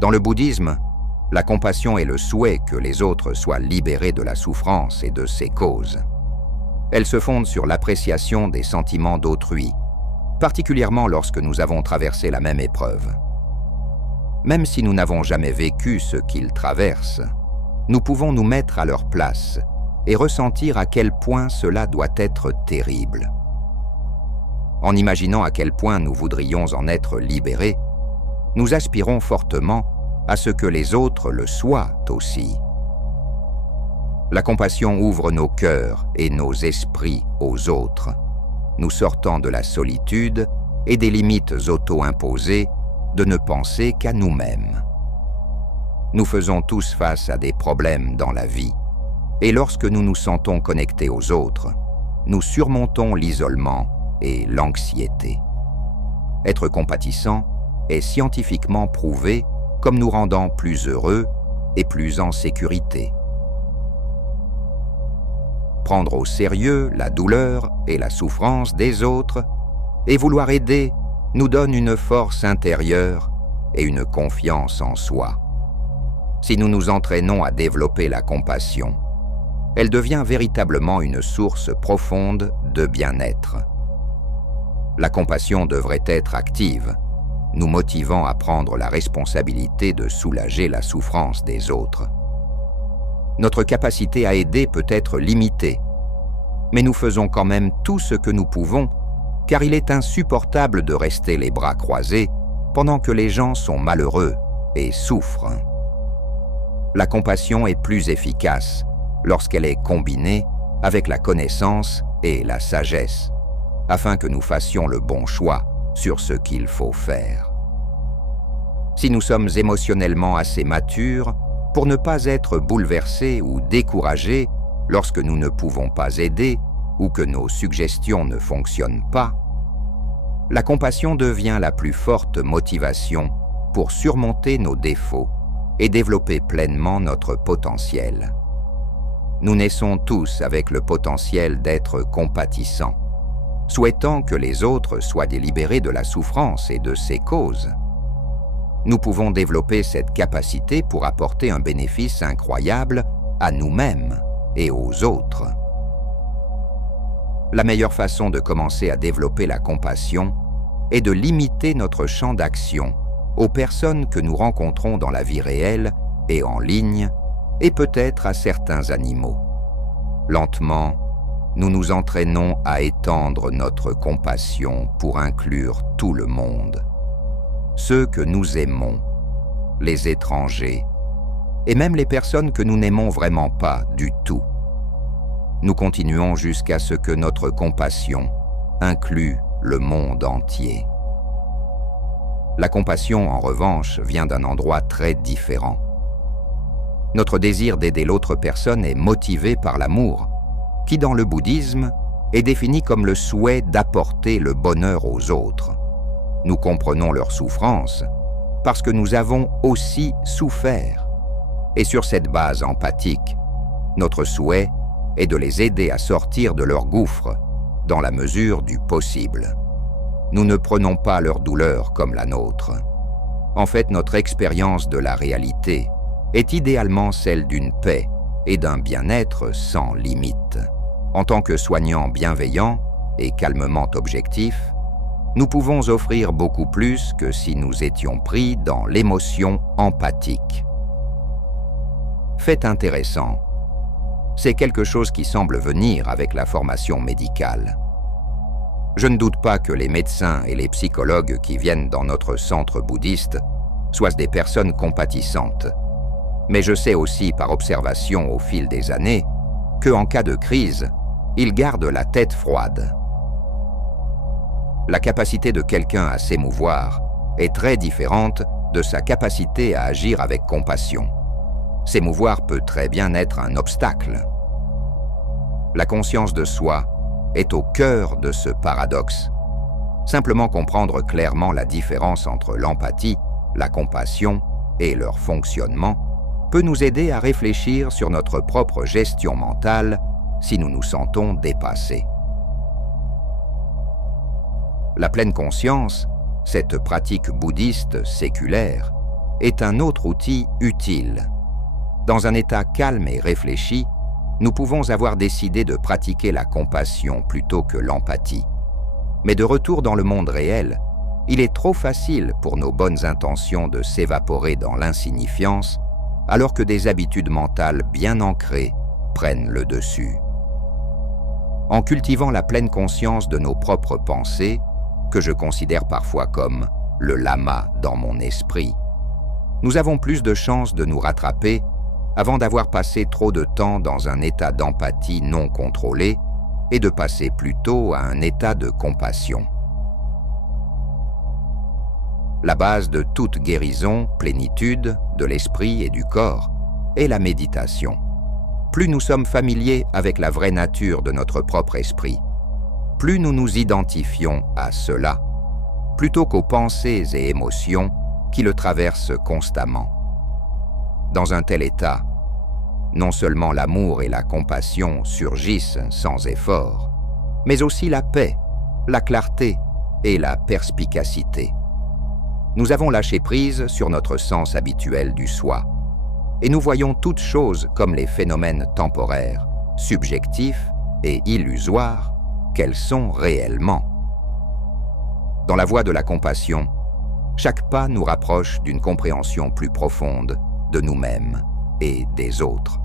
Dans le bouddhisme, la compassion est le souhait que les autres soient libérés de la souffrance et de ses causes. Elle se fonde sur l'appréciation des sentiments d'autrui, particulièrement lorsque nous avons traversé la même épreuve. Même si nous n'avons jamais vécu ce qu'ils traversent, nous pouvons nous mettre à leur place et ressentir à quel point cela doit être terrible. En imaginant à quel point nous voudrions en être libérés, nous aspirons fortement à ce que les autres le soient aussi. La compassion ouvre nos cœurs et nos esprits aux autres, nous sortant de la solitude et des limites auto-imposées de ne penser qu'à nous-mêmes. Nous faisons tous face à des problèmes dans la vie, et lorsque nous nous sentons connectés aux autres, nous surmontons l'isolement et l'anxiété. Être compatissant est scientifiquement prouvé comme nous rendant plus heureux et plus en sécurité. Prendre au sérieux la douleur et la souffrance des autres et vouloir aider nous donne une force intérieure et une confiance en soi. Si nous nous entraînons à développer la compassion, elle devient véritablement une source profonde de bien-être. La compassion devrait être active, nous motivant à prendre la responsabilité de soulager la souffrance des autres. Notre capacité à aider peut être limitée, mais nous faisons quand même tout ce que nous pouvons, car il est insupportable de rester les bras croisés pendant que les gens sont malheureux et souffrent. La compassion est plus efficace lorsqu'elle est combinée avec la connaissance et la sagesse, afin que nous fassions le bon choix sur ce qu'il faut faire. Si nous sommes émotionnellement assez matures pour ne pas être bouleversés ou découragés lorsque nous ne pouvons pas aider ou que nos suggestions ne fonctionnent pas, la compassion devient la plus forte motivation pour surmonter nos défauts et développer pleinement notre potentiel. Nous naissons tous avec le potentiel d'être compatissants, souhaitant que les autres soient délibérés de la souffrance et de ses causes. Nous pouvons développer cette capacité pour apporter un bénéfice incroyable à nous-mêmes et aux autres. La meilleure façon de commencer à développer la compassion est de limiter notre champ d'action aux personnes que nous rencontrons dans la vie réelle et en ligne, et peut-être à certains animaux. Lentement, nous nous entraînons à étendre notre compassion pour inclure tout le monde. Ceux que nous aimons, les étrangers, et même les personnes que nous n'aimons vraiment pas du tout. Nous continuons jusqu'à ce que notre compassion inclue le monde entier. La compassion, en revanche, vient d'un endroit très différent. Notre désir d'aider l'autre personne est motivé par l'amour, qui dans le bouddhisme est défini comme le souhait d'apporter le bonheur aux autres. Nous comprenons leur souffrance parce que nous avons aussi souffert. Et sur cette base empathique, notre souhait est de les aider à sortir de leur gouffre dans la mesure du possible. Nous ne prenons pas leur douleur comme la nôtre. En fait, notre expérience de la réalité est idéalement celle d'une paix et d'un bien-être sans limite. En tant que soignants bienveillants et calmement objectifs, nous pouvons offrir beaucoup plus que si nous étions pris dans l'émotion empathique. Fait intéressant, c'est quelque chose qui semble venir avec la formation médicale. Je ne doute pas que les médecins et les psychologues qui viennent dans notre centre bouddhiste soient des personnes compatissantes. Mais je sais aussi par observation au fil des années qu'en cas de crise, ils gardent la tête froide. La capacité de quelqu'un à s'émouvoir est très différente de sa capacité à agir avec compassion. S'émouvoir peut très bien être un obstacle. La conscience de soi est au cœur de ce paradoxe. Simplement comprendre clairement la différence entre l'empathie, la compassion et leur fonctionnement peut nous aider à réfléchir sur notre propre gestion mentale si nous nous sentons dépassés. La pleine conscience, cette pratique bouddhiste séculaire, est un autre outil utile. Dans un état calme et réfléchi, nous pouvons avoir décidé de pratiquer la compassion plutôt que l'empathie. Mais de retour dans le monde réel, il est trop facile pour nos bonnes intentions de s'évaporer dans l'insignifiance, alors que des habitudes mentales bien ancrées prennent le dessus. En cultivant la pleine conscience de nos propres pensées, que je considère parfois comme le lama dans mon esprit, nous avons plus de chances de nous rattraper avant d'avoir passé trop de temps dans un état d'empathie non contrôlé et de passer plutôt à un état de compassion. La base de toute guérison, plénitude de l'esprit et du corps est la méditation. Plus nous sommes familiers avec la vraie nature de notre propre esprit, plus nous nous identifions à cela, plutôt qu'aux pensées et émotions qui le traversent constamment. Dans un tel état, non seulement l'amour et la compassion surgissent sans effort, mais aussi la paix, la clarté et la perspicacité. Nous avons lâché prise sur notre sens habituel du soi, et nous voyons toutes choses comme les phénomènes temporaires, subjectifs et illusoires qu'elles sont réellement. Dans la voie de la compassion, chaque pas nous rapproche d'une compréhension plus profonde de nous-mêmes et des autres.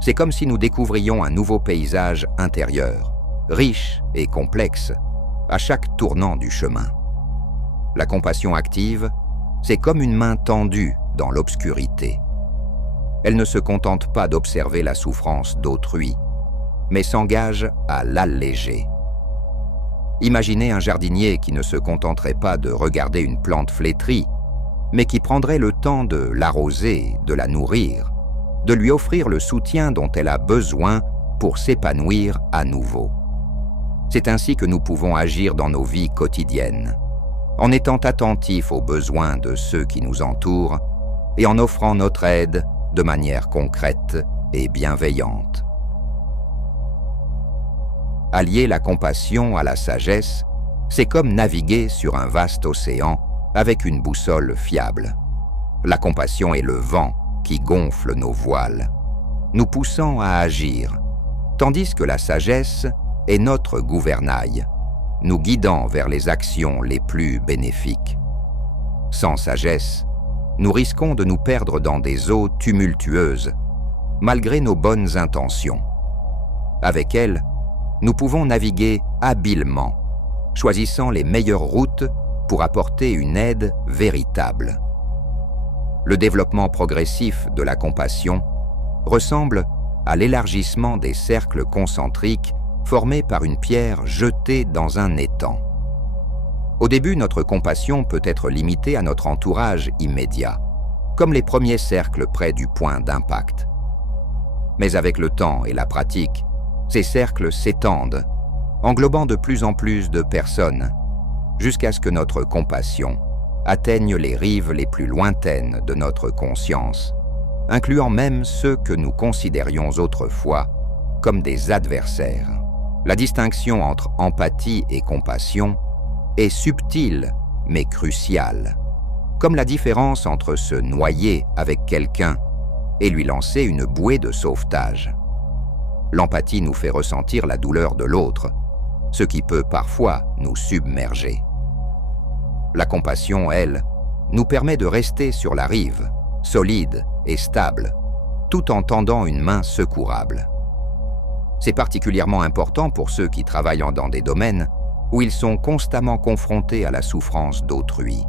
C'est comme si nous découvrions un nouveau paysage intérieur, riche et complexe, à chaque tournant du chemin. La compassion active, c'est comme une main tendue dans l'obscurité. Elle ne se contente pas d'observer la souffrance d'autrui, mais s'engage à l'alléger. Imaginez un jardinier qui ne se contenterait pas de regarder une plante flétrie, mais qui prendrait le temps de l'arroser, de la nourrir, de lui offrir le soutien dont elle a besoin pour s'épanouir à nouveau. C'est ainsi que nous pouvons agir dans nos vies quotidiennes, en étant attentifs aux besoins de ceux qui nous entourent et en offrant notre aide de manière concrète et bienveillante. Allier la compassion à la sagesse, c'est comme naviguer sur un vaste océan avec une boussole fiable. La compassion est le vent qui gonfle nos voiles, nous poussant à agir, tandis que la sagesse est notre gouvernail, nous guidant vers les actions les plus bénéfiques. Sans sagesse, nous risquons de nous perdre dans des eaux tumultueuses, malgré nos bonnes intentions. Avec elle, nous pouvons naviguer habilement, choisissant les meilleures routes pour apporter une aide véritable. Le développement progressif de la compassion ressemble à l'élargissement des cercles concentriques formés par une pierre jetée dans un étang. Au début, notre compassion peut être limitée à notre entourage immédiat, comme les premiers cercles près du point d'impact. Mais avec le temps et la pratique, ces cercles s'étendent, englobant de plus en plus de personnes, jusqu'à ce que notre compassion atteigne les rives les plus lointaines de notre conscience, incluant même ceux que nous considérions autrefois comme des adversaires. La distinction entre empathie et compassion est subtile mais cruciale, comme la différence entre se noyer avec quelqu'un et lui lancer une bouée de sauvetage. L'empathie nous fait ressentir la douleur de l'autre, ce qui peut parfois nous submerger. La compassion, elle, nous permet de rester sur la rive, solide et stable, tout en tendant une main secourable. C'est particulièrement important pour ceux qui travaillent dans des domaines où ils sont constamment confrontés à la souffrance d'autrui.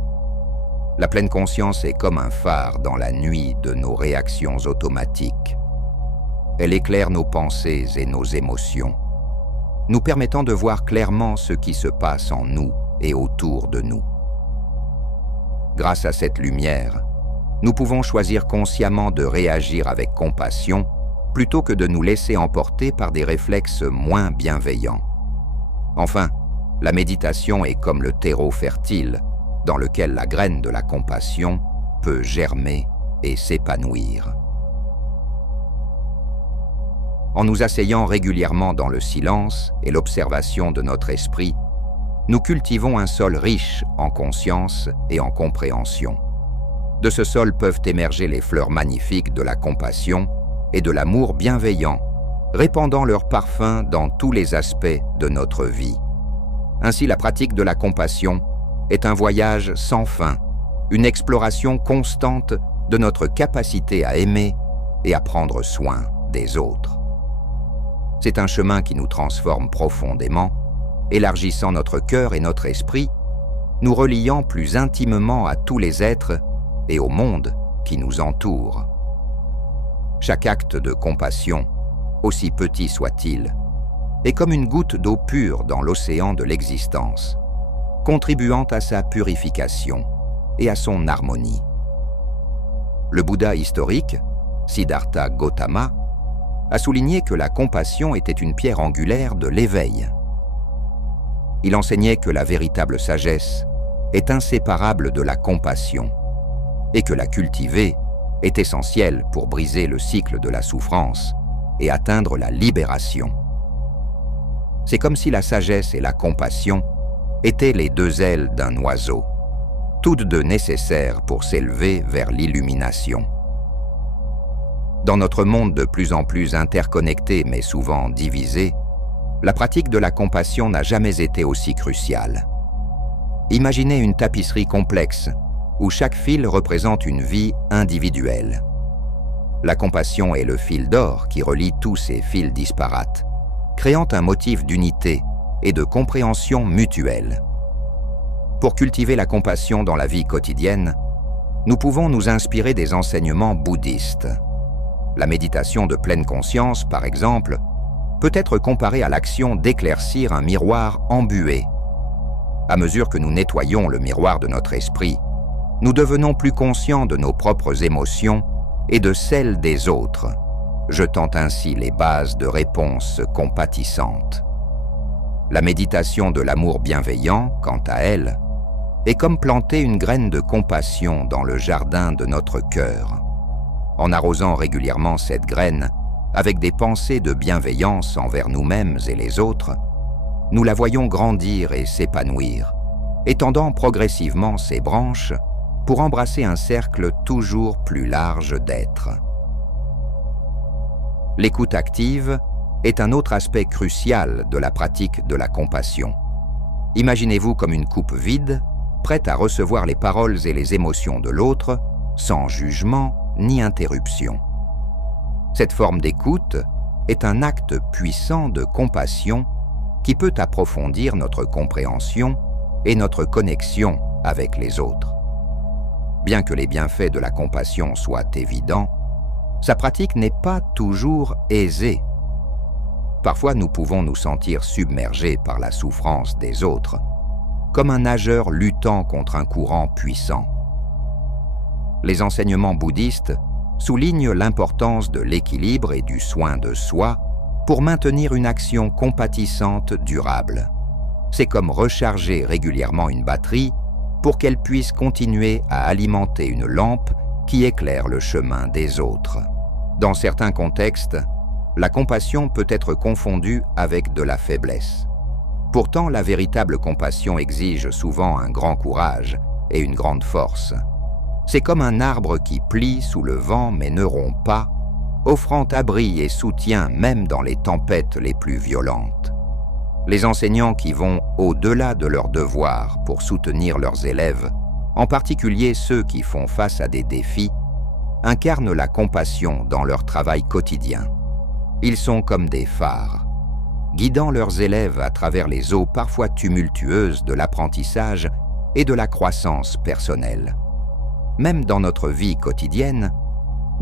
La pleine conscience est comme un phare dans la nuit de nos réactions automatiques. Elle éclaire nos pensées et nos émotions, nous permettant de voir clairement ce qui se passe en nous et autour de nous. Grâce à cette lumière, nous pouvons choisir consciemment de réagir avec compassion plutôt que de nous laisser emporter par des réflexes moins bienveillants. Enfin, la méditation est comme le terreau fertile dans lequel la graine de la compassion peut germer et s'épanouir. En nous asseyant régulièrement dans le silence et l'observation de notre esprit, nous cultivons un sol riche en conscience et en compréhension. De ce sol peuvent émerger les fleurs magnifiques de la compassion et de l'amour bienveillant, répandant leur parfum dans tous les aspects de notre vie. Ainsi, la pratique de la compassion est un voyage sans fin, une exploration constante de notre capacité à aimer et à prendre soin des autres. C'est un chemin qui nous transforme profondément, élargissant notre cœur et notre esprit, nous reliant plus intimement à tous les êtres et au monde qui nous entoure. Chaque acte de compassion, aussi petit soit-il, est comme une goutte d'eau pure dans l'océan de l'existence, contribuant à sa purification et à son harmonie. Le Bouddha historique, Siddhartha Gautama, a souligné que la compassion était une pierre angulaire de l'éveil. Il enseignait que la véritable sagesse est inséparable de la compassion et que la cultiver est essentielle pour briser le cycle de la souffrance et atteindre la libération. C'est comme si la sagesse et la compassion étaient les deux ailes d'un oiseau, toutes deux nécessaires pour s'élever vers l'illumination. Dans notre monde de plus en plus interconnecté mais souvent divisé, la pratique de la compassion n'a jamais été aussi cruciale. Imaginez une tapisserie complexe où chaque fil représente une vie individuelle. La compassion est le fil d'or qui relie tous ces fils disparates, créant un motif d'unité et de compréhension mutuelle. Pour cultiver la compassion dans la vie quotidienne, nous pouvons nous inspirer des enseignements bouddhistes. La méditation de pleine conscience, par exemple, peut être comparée à l'action d'éclaircir un miroir embué. À mesure que nous nettoyons le miroir de notre esprit, nous devenons plus conscients de nos propres émotions et de celles des autres, jetant ainsi les bases de réponses compatissantes. La méditation de l'amour bienveillant, quant à elle, est comme planter une graine de compassion dans le jardin de notre cœur. En arrosant régulièrement cette graine avec des pensées de bienveillance envers nous-mêmes et les autres, nous la voyons grandir et s'épanouir, étendant progressivement ses branches pour embrasser un cercle toujours plus large d'êtres. L'écoute active est un autre aspect crucial de la pratique de la compassion. Imaginez-vous comme une coupe vide, prête à recevoir les paroles et les émotions de l'autre, sans jugement ni interruption. Cette forme d'écoute est un acte puissant de compassion qui peut approfondir notre compréhension et notre connexion avec les autres. Bien que les bienfaits de la compassion soient évidents, sa pratique n'est pas toujours aisée. Parfois, nous pouvons nous sentir submergés par la souffrance des autres, comme un nageur luttant contre un courant puissant. Les enseignements bouddhistes soulignent l'importance de l'équilibre et du soin de soi pour maintenir une action compatissante durable. C'est comme recharger régulièrement une batterie pour qu'elle puisse continuer à alimenter une lampe qui éclaire le chemin des autres. Dans certains contextes, la compassion peut être confondue avec de la faiblesse. Pourtant, la véritable compassion exige souvent un grand courage et une grande force. C'est comme un arbre qui plie sous le vent mais ne rompt pas, offrant abri et soutien même dans les tempêtes les plus violentes. Les enseignants qui vont au-delà de leurs devoirs pour soutenir leurs élèves, en particulier ceux qui font face à des défis, incarnent la compassion dans leur travail quotidien. Ils sont comme des phares, guidant leurs élèves à travers les eaux parfois tumultueuses de l'apprentissage et de la croissance personnelle. Même dans notre vie quotidienne,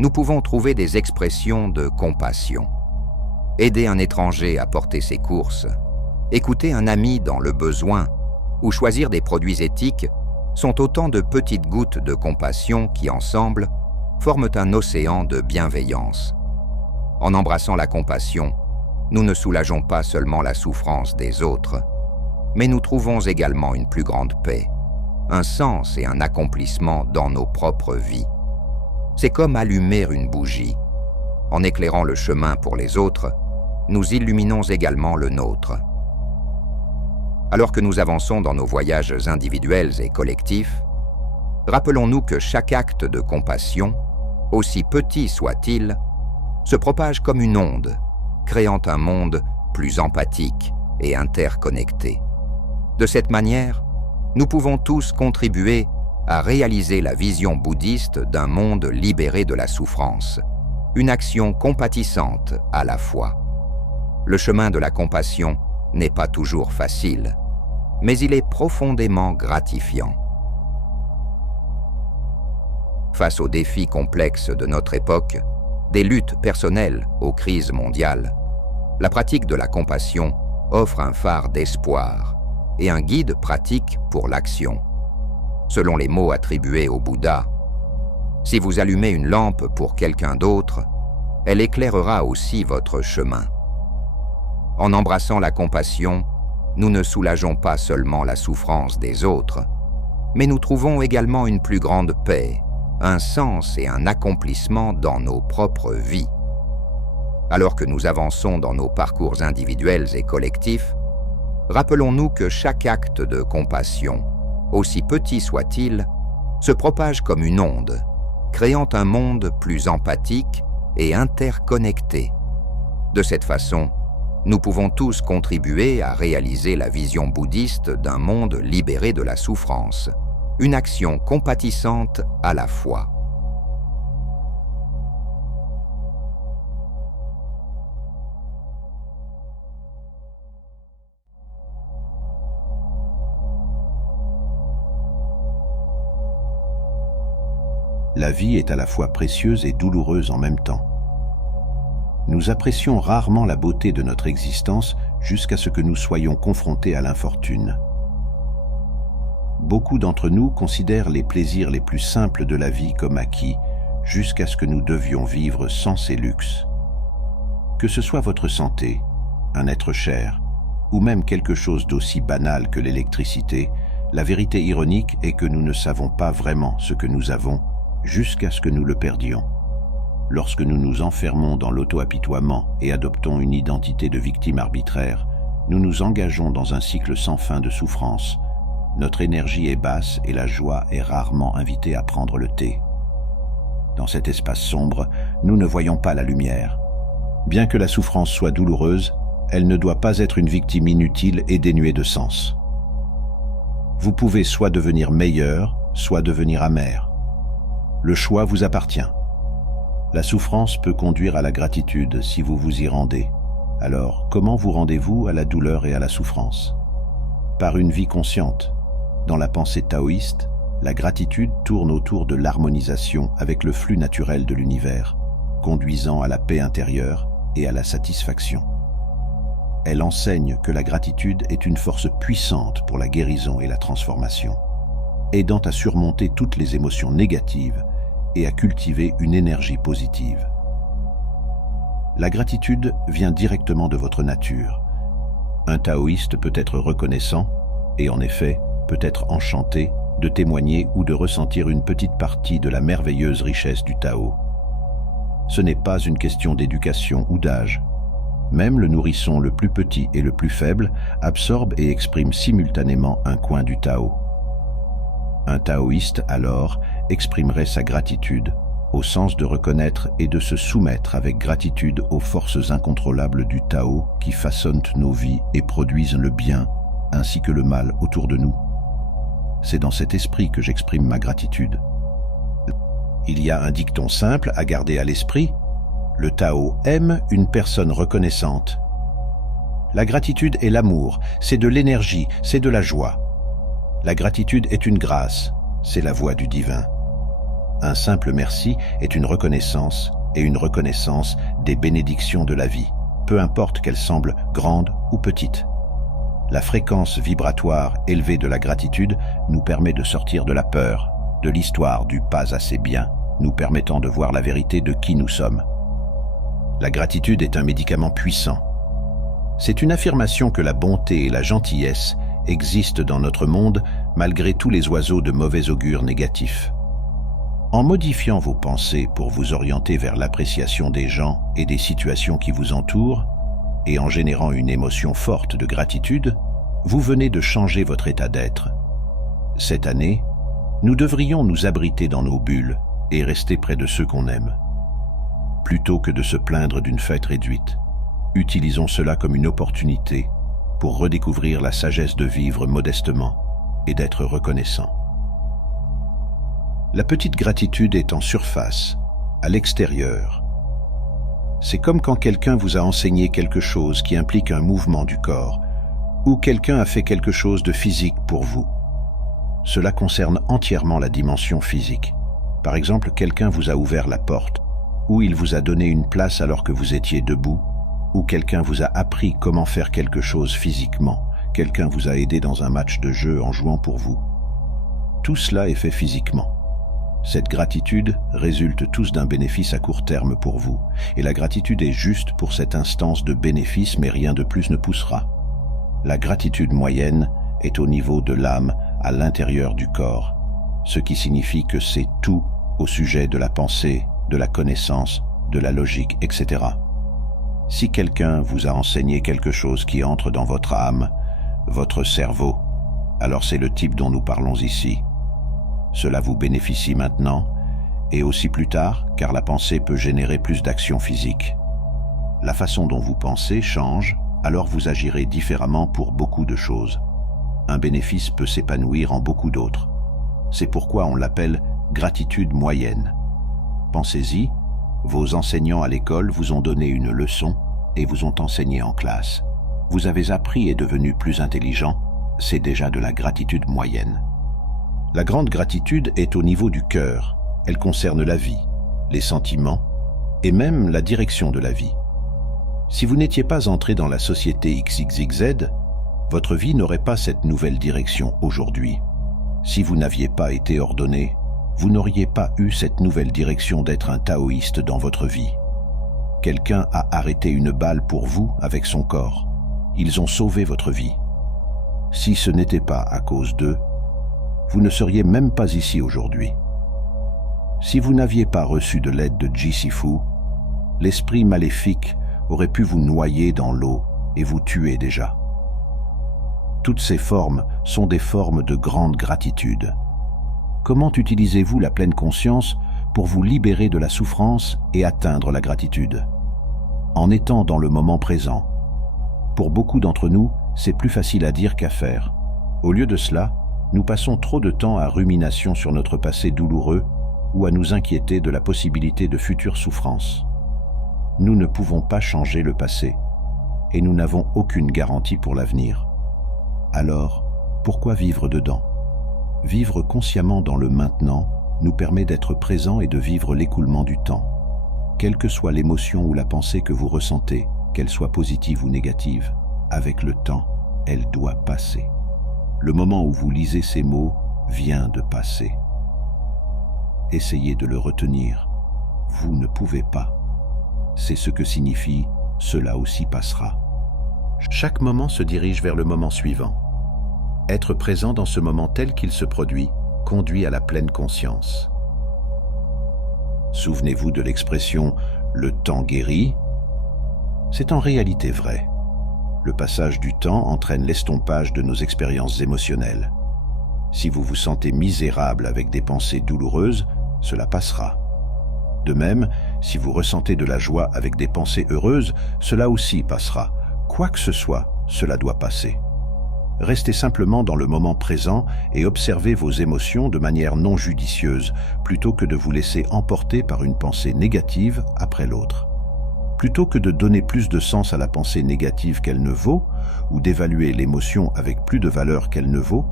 nous pouvons trouver des expressions de compassion. Aider un étranger à porter ses courses, écouter un ami dans le besoin ou choisir des produits éthiques sont autant de petites gouttes de compassion qui, ensemble, forment un océan de bienveillance. En embrassant la compassion, nous ne soulageons pas seulement la souffrance des autres, mais nous trouvons également une plus grande paix, un sens et un accomplissement dans nos propres vies. C'est comme allumer une bougie. En éclairant le chemin pour les autres, nous illuminons également le nôtre. Alors que nous avançons dans nos voyages individuels et collectifs, rappelons-nous que chaque acte de compassion, aussi petit soit-il, se propage comme une onde, créant un monde plus empathique et interconnecté. De cette manière, nous pouvons tous contribuer à réaliser la vision bouddhiste d'un monde libéré de la souffrance, une action compatissante à la fois. Le chemin de la compassion n'est pas toujours facile, mais il est profondément gratifiant. Face aux défis complexes de notre époque, des luttes personnelles aux crises mondiales, la pratique de la compassion offre un phare d'espoir et un guide pratique pour l'action. Selon les mots attribués au Bouddha, si vous allumez une lampe pour quelqu'un d'autre, elle éclairera aussi votre chemin. En embrassant la compassion, nous ne soulageons pas seulement la souffrance des autres, mais nous trouvons également une plus grande paix, un sens et un accomplissement dans nos propres vies. Alors que nous avançons dans nos parcours individuels et collectifs, rappelons-nous que chaque acte de compassion, aussi petit soit-il, se propage comme une onde, créant un monde plus empathique et interconnecté. De cette façon, nous pouvons tous contribuer à réaliser la vision bouddhiste d'un monde libéré de la souffrance, une action compatissante à la fois. La vie est à la fois précieuse et douloureuse en même temps. Nous apprécions rarement la beauté de notre existence jusqu'à ce que nous soyons confrontés à l'infortune. Beaucoup d'entre nous considèrent les plaisirs les plus simples de la vie comme acquis, jusqu'à ce que nous devions vivre sans ces luxes. Que ce soit votre santé, un être cher, ou même quelque chose d'aussi banal que l'électricité, la vérité ironique est que nous ne savons pas vraiment ce que nous avons jusqu'à ce que nous le perdions. Lorsque nous nous enfermons dans l'auto-apitoiement et adoptons une identité de victime arbitraire, nous nous engageons dans un cycle sans fin de souffrance. Notre énergie est basse et la joie est rarement invitée à prendre le thé. Dans cet espace sombre, nous ne voyons pas la lumière. Bien que la souffrance soit douloureuse, elle ne doit pas être une victime inutile et dénuée de sens. Vous pouvez soit devenir meilleur, soit devenir amer. Le choix vous appartient. La souffrance peut conduire à la gratitude si vous vous y rendez. Alors, comment vous rendez-vous à la douleur et à la souffrance? Par une vie consciente. Dans la pensée taoïste, la gratitude tourne autour de l'harmonisation avec le flux naturel de l'univers, conduisant à la paix intérieure et à la satisfaction. Elle enseigne que la gratitude est une force puissante pour la guérison et la transformation, aidant à surmonter toutes les émotions négatives et à cultiver une énergie positive. La gratitude vient directement de votre nature. Un taoïste peut être reconnaissant et en effet peut être enchanté de témoigner ou de ressentir une petite partie de la merveilleuse richesse du Tao. Ce n'est pas une question d'éducation ou d'âge. Même le nourrisson le plus petit et le plus faible absorbe et exprime simultanément un coin du Tao. Un taoïste, alors, exprimerait sa gratitude, au sens de reconnaître et de se soumettre avec gratitude aux forces incontrôlables du Tao qui façonnent nos vies et produisent le bien ainsi que le mal autour de nous. C'est dans cet esprit que j'exprime ma gratitude. Il y a un dicton simple à garder à l'esprit. Le Tao aime une personne reconnaissante. La gratitude est l'amour, c'est de l'énergie, c'est de la joie. La gratitude est une grâce, c'est la voie du divin. Un simple merci est une reconnaissance, et une reconnaissance des bénédictions de la vie, peu importe qu'elles semblent grandes ou petites. La fréquence vibratoire élevée de la gratitude nous permet de sortir de la peur, de l'histoire du pas assez bien, nous permettant de voir la vérité de qui nous sommes. La gratitude est un médicament puissant. C'est une affirmation que la bonté et la gentillesse existent dans notre monde malgré tous les oiseaux de mauvais augure négatifs. En modifiant vos pensées pour vous orienter vers l'appréciation des gens et des situations qui vous entourent, et en générant une émotion forte de gratitude, vous venez de changer votre état d'être. Cette année, Nous devrions nous abriter dans nos bulles et rester près de ceux qu'on aime. Plutôt que de se plaindre d'une fête réduite, utilisons cela comme une opportunité pour redécouvrir la sagesse de vivre modestement et d'être reconnaissant. La petite gratitude est en surface, à l'extérieur. C'est comme quand quelqu'un vous a enseigné quelque chose qui implique un mouvement du corps, ou quelqu'un a fait quelque chose de physique pour vous. Cela concerne entièrement la dimension physique. Par exemple, quelqu'un vous a ouvert la porte, ou il vous a donné une place alors que vous étiez debout, ou quelqu'un vous a appris comment faire quelque chose physiquement, quelqu'un vous a aidé dans un match de jeu en jouant pour vous. Tout cela est fait physiquement. Cette gratitude résulte tous d'un bénéfice à court terme pour vous, et la gratitude est juste pour cette instance de bénéfice, mais rien de plus ne poussera. La gratitude moyenne est au niveau de l'âme, à l'intérieur du corps, ce qui signifie que c'est tout au sujet de la pensée, de la connaissance, de la logique, etc. Si quelqu'un vous a enseigné quelque chose qui entre dans votre âme, votre cerveau, alors c'est le type dont nous parlons ici. Cela vous bénéficie maintenant, et aussi plus tard, car la pensée peut générer plus d'actions physiques. La façon dont vous pensez change, alors vous agirez différemment pour beaucoup de choses. Un bénéfice peut s'épanouir en beaucoup d'autres. C'est pourquoi on l'appelle gratitude moyenne. Pensez-y, vos enseignants à l'école vous ont donné une leçon et vous ont enseigné en classe. Vous avez appris et devenu plus intelligent, c'est déjà de la gratitude moyenne. La grande gratitude est au niveau du cœur. Elle concerne la vie, les sentiments et même la direction de la vie. Si vous n'étiez pas entré dans la société XYZ, votre vie n'aurait pas cette nouvelle direction aujourd'hui. Si vous n'aviez pas été ordonné, vous n'auriez pas eu cette nouvelle direction d'être un taoïste dans votre vie. Quelqu'un a arrêté une balle pour vous avec son corps. Ils ont sauvé votre vie. Si ce n'était pas à cause d'eux, vous ne seriez même pas ici aujourd'hui. Si vous n'aviez pas reçu de l'aide de Ji-Si-Fu, l'esprit maléfique aurait pu vous noyer dans l'eau et vous tuer déjà. Toutes ces formes sont des formes de grande gratitude. Comment utilisez-vous la pleine conscience pour vous libérer de la souffrance et atteindre la gratitude? En étant dans le moment présent. Pour beaucoup d'entre nous, c'est plus facile à dire qu'à faire. Au lieu de cela, nous passons trop de temps à rumination sur notre passé douloureux ou à nous inquiéter de la possibilité de futures souffrances. Nous ne pouvons pas changer le passé et nous n'avons aucune garantie pour l'avenir. Alors, pourquoi vivre dedans? Vivre consciemment dans le maintenant nous permet d'être présent et de vivre l'écoulement du temps. Quelle que soit l'émotion ou la pensée que vous ressentez, qu'elle soit positive ou négative, avec le temps, elle doit passer. Le moment où vous lisez ces mots vient de passer. Essayez de le retenir. Vous ne pouvez pas. C'est ce que signifie « cela aussi passera ». Chaque moment se dirige vers le moment suivant. Être présent dans ce moment tel qu'il se produit conduit à la pleine conscience. Souvenez-vous de l'expression « le temps guérit ». C'est en réalité vrai. Le passage du temps entraîne l'estompage de nos expériences émotionnelles. Si vous vous sentez misérable avec des pensées douloureuses, cela passera. De même, si vous ressentez de la joie avec des pensées heureuses, cela aussi passera. Quoi que ce soit, cela doit passer. Restez simplement dans le moment présent et observez vos émotions de manière non judicieuse, plutôt que de vous laisser emporter par une pensée négative après l'autre. Plutôt que de donner plus de sens à la pensée négative qu'elle ne vaut, ou d'évaluer l'émotion avec plus de valeur qu'elle ne vaut,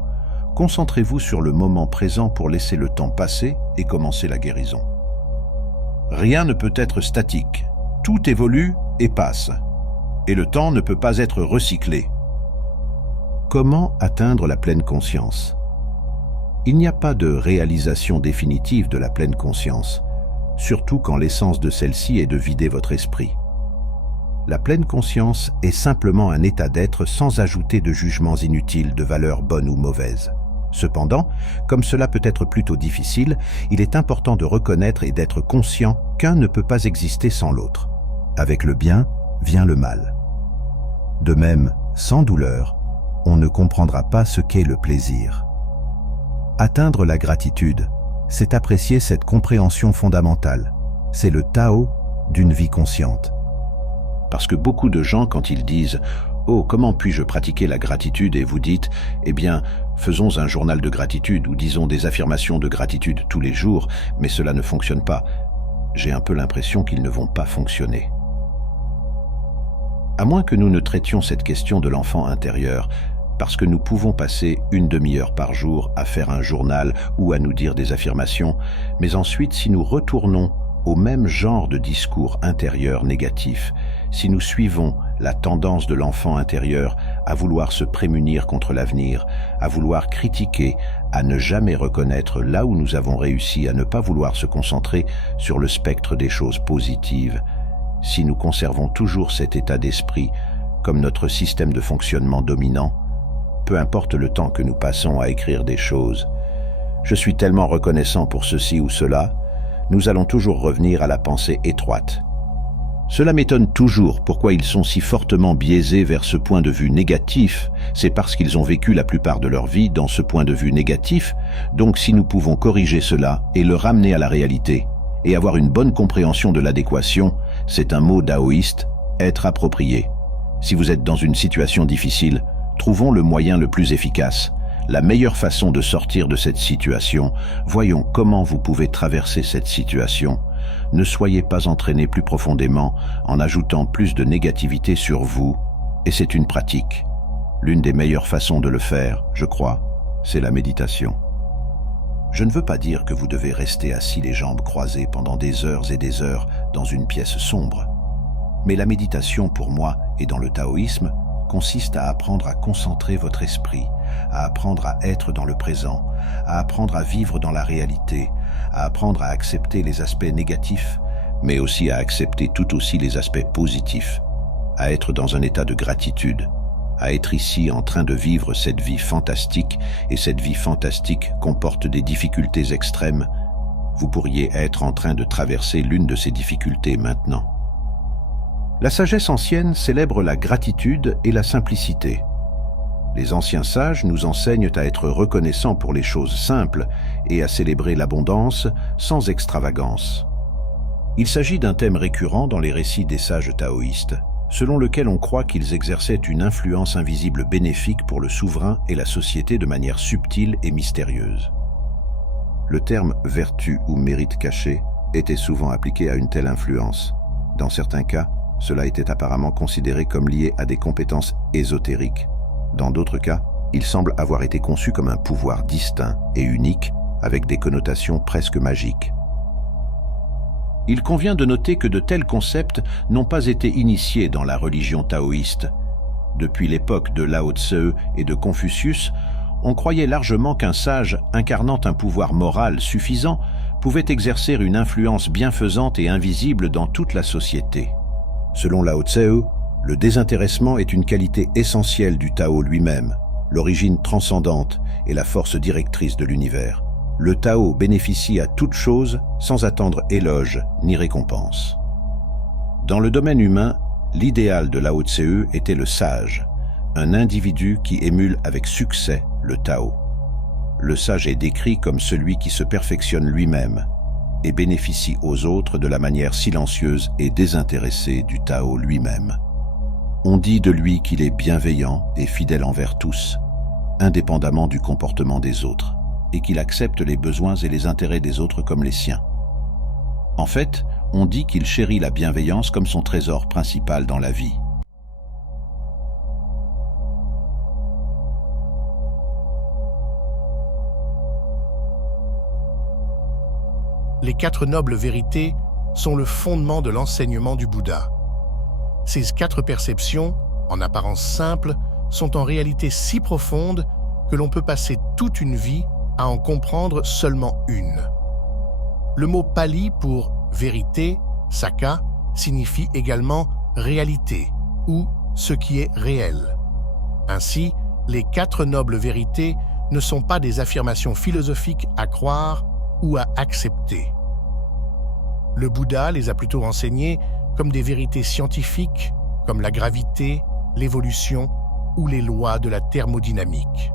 concentrez-vous sur le moment présent pour laisser le temps passer et commencer la guérison. Rien ne peut être statique. Tout évolue et passe. Et le temps ne peut pas être recyclé. Comment atteindre la pleine conscience? Il n'y a pas de réalisation définitive de la pleine conscience, surtout quand l'essence de celle-ci est de vider votre esprit. La pleine conscience est simplement un état d'être sans ajouter de jugements inutiles de valeur bonne ou mauvaise. Cependant, comme cela peut être plutôt difficile, il est important de reconnaître et d'être conscient qu'un ne peut pas exister sans l'autre. Avec le bien vient le mal. De même, sans douleur, on ne comprendra pas ce qu'est le plaisir. Atteindre la gratitude, c'est apprécier cette compréhension fondamentale. C'est le Tao d'une vie consciente. Parce que beaucoup de gens, quand ils disent « Oh, comment puis-je pratiquer la gratitude ?» et vous dites « Eh bien, faisons un journal de gratitude ou disons des affirmations de gratitude tous les jours, mais cela ne fonctionne pas. » J'ai un peu l'impression qu'ils ne vont pas fonctionner. À moins que nous ne traitions cette question de l'enfant intérieur, parce que nous pouvons passer une demi-heure par jour à faire un journal ou à nous dire des affirmations, mais ensuite, si nous retournons au même genre de discours intérieur négatif, si nous suivons la tendance de l'enfant intérieur à vouloir se prémunir contre l'avenir, à vouloir critiquer, à ne jamais reconnaître là où nous avons réussi, à ne pas vouloir se concentrer sur le spectre des choses positives, si nous conservons toujours cet état d'esprit comme notre système de fonctionnement dominant, peu importe le temps que nous passons à écrire des choses. Je suis tellement reconnaissant pour ceci ou cela, nous allons toujours revenir à la pensée étroite. Cela m'étonne toujours pourquoi ils sont si fortement biaisés vers ce point de vue négatif. C'est parce qu'ils ont vécu la plupart de leur vie dans ce point de vue négatif, donc si nous pouvons corriger cela et le ramener à la réalité, et avoir une bonne compréhension de l'adéquation, c'est un mot taoïste, être approprié. Si vous êtes dans une situation difficile, trouvons le moyen le plus efficace, la meilleure façon de sortir de cette situation. Voyons comment vous pouvez traverser cette situation. Ne soyez pas entraîné plus profondément en ajoutant plus de négativité sur vous, et c'est une pratique. L'une des meilleures façons de le faire, je crois, c'est la méditation. Je ne veux pas dire que vous devez rester assis les jambes croisées pendant des heures et des heures dans une pièce sombre. Mais la méditation, pour moi, et dans le taoïsme, consiste à apprendre à concentrer votre esprit, à apprendre à être dans le présent, à apprendre à vivre dans la réalité, à apprendre à accepter les aspects négatifs, mais aussi à accepter tout aussi les aspects positifs, à être dans un état de gratitude, à être ici en train de vivre cette vie fantastique, et cette vie fantastique comporte des difficultés extrêmes. Vous pourriez être en train de traverser l'une de ces difficultés maintenant. La sagesse ancienne célèbre la gratitude et la simplicité. Les anciens sages nous enseignent à être reconnaissants pour les choses simples et à célébrer l'abondance sans extravagance. Il s'agit d'un thème récurrent dans les récits des sages taoïstes, selon lequel on croit qu'ils exerçaient une influence invisible bénéfique pour le souverain et la société de manière subtile et mystérieuse. Le terme « vertu » ou « mérite caché » était souvent appliqué à une telle influence. Dans certains cas, cela était apparemment considéré comme lié à des compétences ésotériques. Dans d'autres cas, il semble avoir été conçu comme un pouvoir distinct et unique, avec des connotations presque magiques. Il convient de noter que de tels concepts n'ont pas été initiés dans la religion taoïste. Depuis l'époque de Lao Tse et de Confucius, on croyait largement qu'un sage incarnant un pouvoir moral suffisant pouvait exercer une influence bienfaisante et invisible dans toute la société. Selon Lao Tse, le désintéressement est une qualité essentielle du Tao lui-même, l'origine transcendante et la force directrice de l'univers. Le Tao bénéficie à toute chose sans attendre éloge ni récompense. Dans le domaine humain, l'idéal de Lao Tse était le sage, un individu qui émule avec succès le Tao. Le sage est décrit comme celui qui se perfectionne lui-même et bénéficie aux autres de la manière silencieuse et désintéressée du Tao lui-même. On dit de lui qu'il est bienveillant et fidèle envers tous, indépendamment du comportement des autres, et qu'il accepte les besoins et les intérêts des autres comme les siens. En fait, on dit qu'il chérit la bienveillance comme son trésor principal dans la vie. Les 4 nobles vérités sont le fondement de l'enseignement du Bouddha. Ces 4 perceptions, en apparence simples, sont en réalité si profondes que l'on peut passer toute une vie à en comprendre seulement une. Le mot pali pour vérité, saka, signifie également réalité ou ce qui est réel. Ainsi, les 4 nobles vérités ne sont pas des affirmations philosophiques à croire ou à accepter. Le Bouddha les a plutôt enseignées comme des vérités scientifiques, comme la gravité, l'évolution ou les lois de la thermodynamique.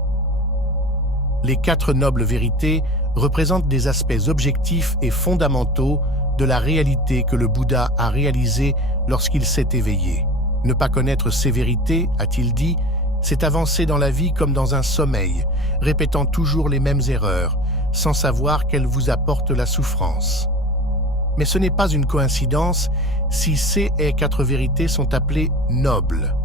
Les 4 nobles vérités représentent des aspects objectifs et fondamentaux de la réalité que le Bouddha a réalisée lorsqu'il s'est éveillé. Ne pas connaître ces vérités, a-t-il dit, c'est avancer dans la vie comme dans un sommeil, répétant toujours les mêmes erreurs, sans savoir qu'elles vous apportent la souffrance. Mais ce n'est pas une coïncidence si ces 4 vérités sont appelées nobles.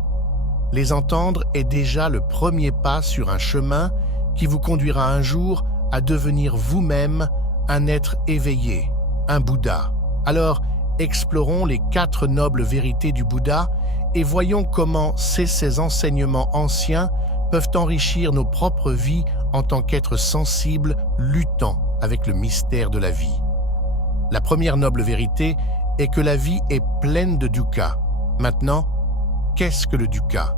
Les entendre est déjà le premier pas sur un chemin qui vous conduira un jour à devenir vous-même un être éveillé, un Bouddha. Alors, explorons les 4 nobles vérités du Bouddha et voyons comment ces enseignements anciens peuvent enrichir nos propres vies en tant qu'êtres sensibles luttant avec le mystère de la vie. La première noble vérité est que la vie est pleine de dukkha. Maintenant, qu'est-ce que le dukkha?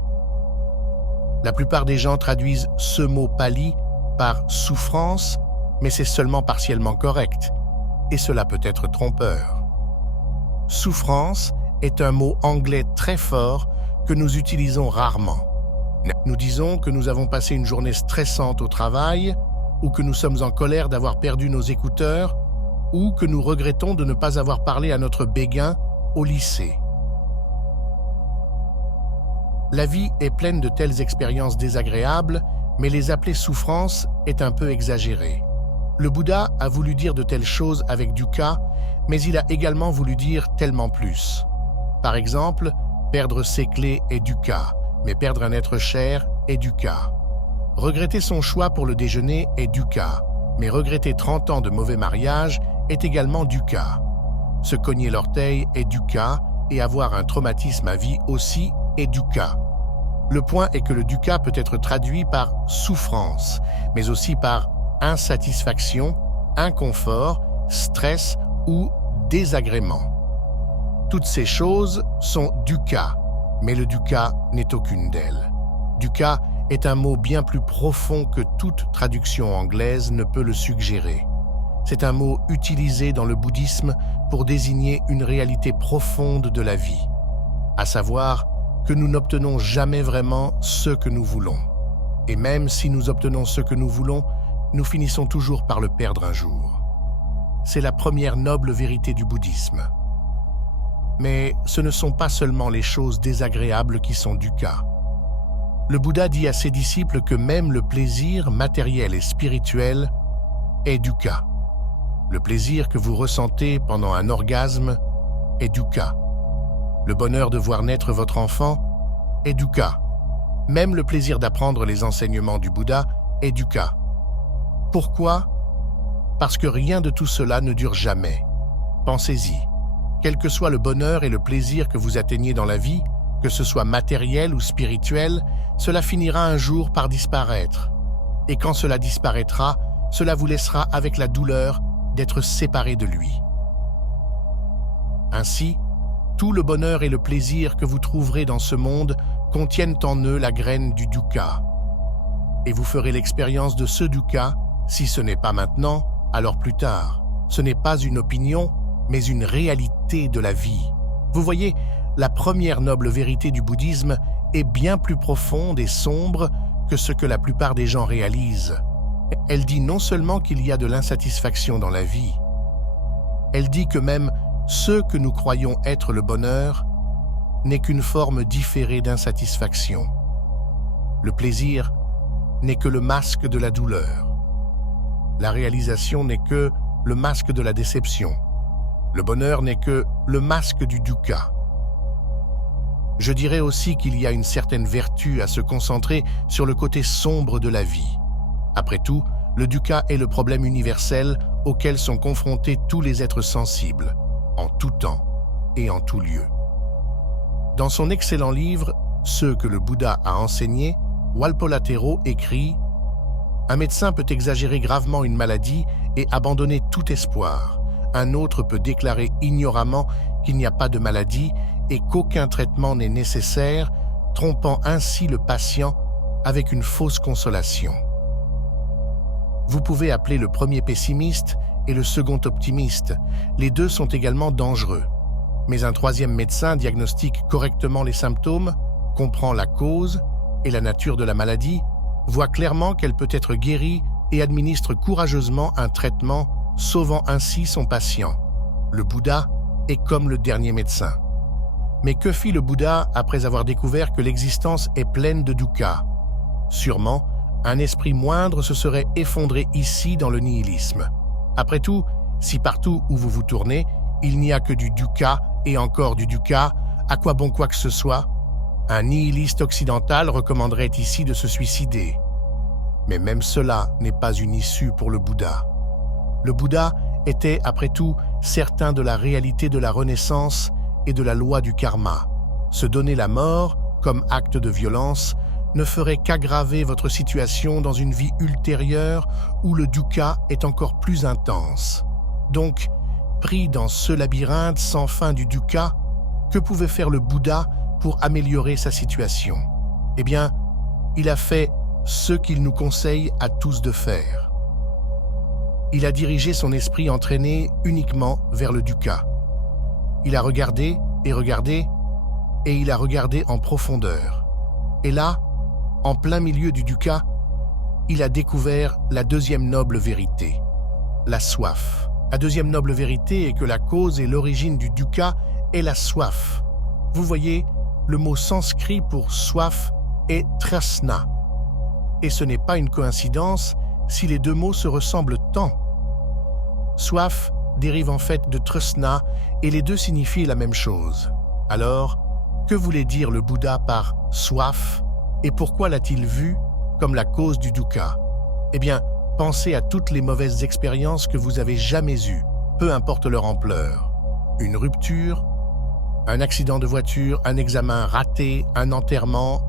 La plupart des gens traduisent ce mot pali par souffrance, mais c'est seulement partiellement correct, et cela peut être trompeur. Souffrance est un mot anglais très fort que nous utilisons rarement. Nous disons que nous avons passé une journée stressante au travail, ou que nous sommes en colère d'avoir perdu nos écouteurs, ou que nous regrettons de ne pas avoir parlé à notre béguin au lycée. La vie est pleine de telles expériences désagréables, mais les appeler souffrance est un peu exagéré. Le Bouddha a voulu dire de telles choses avec dukkha, mais il a également voulu dire tellement plus. Par exemple, perdre ses clés est dukkha, mais perdre un être cher est dukkha. Regretter son choix pour le déjeuner est dukkha, mais regretter 30 ans de mauvais mariage est également dukkha. Se cogner l'orteil est dukkha et avoir un traumatisme à vie aussi est dukkha. Le point est que le dukkha peut être traduit par souffrance, mais aussi par insatisfaction, inconfort, stress ou désagrément. Toutes ces choses sont dukkha, mais le dukkha n'est aucune d'elles. Dukkha est un mot bien plus profond que toute traduction anglaise ne peut le suggérer. C'est un mot utilisé dans le bouddhisme pour désigner une réalité profonde de la vie, à savoir que nous n'obtenons jamais vraiment ce que nous voulons. Et même si nous obtenons ce que nous voulons, nous finissons toujours par le perdre un jour. C'est la première noble vérité du bouddhisme. Mais ce ne sont pas seulement les choses désagréables qui sont dukkha. Le Bouddha dit à ses disciples que même le plaisir matériel et spirituel est dukkha. Le plaisir que vous ressentez pendant un orgasme est dukkha. Le bonheur de voir naître votre enfant est dukkha. Même le plaisir d'apprendre les enseignements du Bouddha est dukkha. Pourquoi? Parce que rien de tout cela ne dure jamais. Pensez-y. Quel que soit le bonheur et le plaisir que vous atteignez dans la vie, que ce soit matériel ou spirituel, cela finira un jour par disparaître. Et quand cela disparaîtra, cela vous laissera avec la douleur d'être séparé de lui. Ainsi, tout le bonheur et le plaisir que vous trouverez dans ce monde contiennent en eux la graine du dukkha. Et vous ferez l'expérience de ce dukkha, si ce n'est pas maintenant, alors plus tard. Ce n'est pas une opinion, mais une réalité de la vie. Vous voyez, la première noble vérité du bouddhisme est bien plus profonde et sombre que ce que la plupart des gens réalisent. Elle dit non seulement qu'il y a de l'insatisfaction dans la vie, elle dit que même ce que nous croyons être le bonheur n'est qu'une forme différée d'insatisfaction. Le plaisir n'est que le masque de la douleur. La réalisation n'est que le masque de la déception. Le bonheur n'est que le masque du dukkha. Je dirais aussi qu'il y a une certaine vertu à se concentrer sur le côté sombre de la vie. Après tout, le dukkha est le problème universel auquel sont confrontés tous les êtres sensibles, en tout temps et en tout lieu. Dans son excellent livre « Ceux que le Bouddha a enseignés », Walpola Tero écrit « Un médecin peut exagérer gravement une maladie et abandonner tout espoir. Un autre peut déclarer ignoramment qu'il n'y a pas de maladie et qu'aucun traitement n'est nécessaire, trompant ainsi le patient avec une fausse consolation. Vous pouvez appeler le premier pessimiste et le second optimiste. Les deux sont également dangereux. Mais un troisième médecin diagnostique correctement les symptômes, comprend la cause et la nature de la maladie, voit clairement qu'elle peut être guérie et administre courageusement un traitement, sauvant ainsi son patient. Le Bouddha est comme le dernier médecin. Mais que fit le Bouddha après avoir découvert que l'existence est pleine de dukkha? Sûrement, un esprit moindre se serait effondré ici dans le nihilisme. Après tout, si partout où vous vous tournez, il n'y a que du dukkha et encore du dukkha, à quoi bon quoi que ce soit? Un nihiliste occidental recommanderait ici de se suicider. Mais même cela n'est pas une issue pour le Bouddha. Le Bouddha était, après tout, certain de la réalité de la renaissance et de la loi du karma. Se donner la mort, comme acte de violence, ne ferait qu'aggraver votre situation dans une vie ultérieure où le dukkha est encore plus intense. Donc, pris dans ce labyrinthe sans fin du dukkha, que pouvait faire le Bouddha pour améliorer sa situation? Eh bien, il a fait ce qu'il nous conseille à tous de faire. Il a dirigé son esprit entraîné uniquement vers le dukkha. Il a regardé, et il a regardé en profondeur. Et là, en plein milieu du dukkha, il a découvert la deuxième noble vérité, la soif. La deuxième noble vérité est que la cause et l'origine du dukkha est la soif. Vous voyez, le mot sanskrit pour soif est trasna. Et ce n'est pas une coïncidence si les deux mots se ressemblent tant. Soif dérive en fait de trasna et les deux signifient la même chose. Alors, que voulait dire le Bouddha par soif et pourquoi l'a-t-il vu comme la cause du dukkha? Eh bien, pensez à toutes les mauvaises expériences que vous avez jamais eues, peu importe leur ampleur. Une rupture, un accident de voiture, un examen raté, un enterrement.